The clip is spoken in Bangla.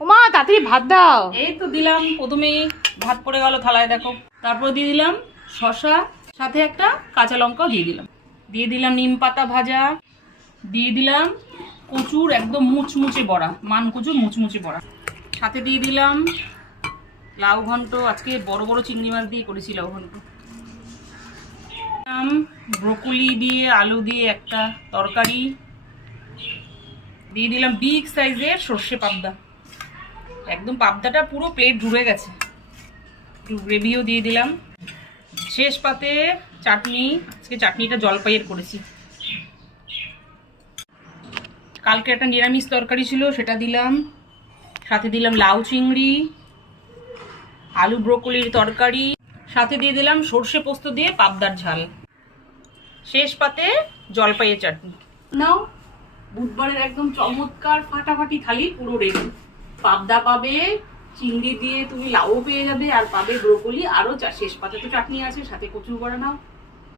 ওমা তাড়াতাড়ি ভাত দাও। এই তো দিলাম, প্রথমেই ভাত পড়ে গেল থালায়, দেখো। তারপর দিয়ে দিলাম শসা, সাথে একটা কাঁচা লঙ্কাও দিয়ে দিলাম নিম পাতা ভাজা, দিয়ে দিলাম কচুর একদম মুচমুচে বড়া, মান কচুর মুচমুচে বড়া, সাথে দিয়ে দিলাম লাউ ঘন্ট। আজকে বড় বড় চিংড়ি মাছ দিয়ে করেছি লাউ ঘন্ট। ব্রোকলি দিয়ে আলু দিয়ে একটা তরকারি, দিয়ে দিলাম বিগ সাইজের সর্ষে পাবদা, একদম পাবদাটা পুরো প্লেট ঢুকে গেছে। একটু গ্রেভিও দিয়ে দিলাম। শেষ পাতে চাটনি, আজকে চাটনিটা জলপাইয়ের করেছি। কালকে একটা নিরামিষ তরকারি ছিল, সেটা দিলাম। সাথে দিলাম লাউ চিংড়ি, আলু ব্রোকলির তরকারি, সাথে দিয়ে দিলাম সর্ষে পোস্ত দিয়ে পাবদার ঝাল। শেষ পাতে জলপাইয়ের চাটনি। নাও, বুধবারের একদম চমৎকার ফাটাফাটি থালি পুরো রেডি। পাবদা পাবে, চিংড়ি দিয়ে তুমি লাউও পেয়ে যাবে, আর পাবে ব্রোকলি, আরো শেষ পাতে তো চাটনি আছে, সাথে কচুর বড়া। নাও।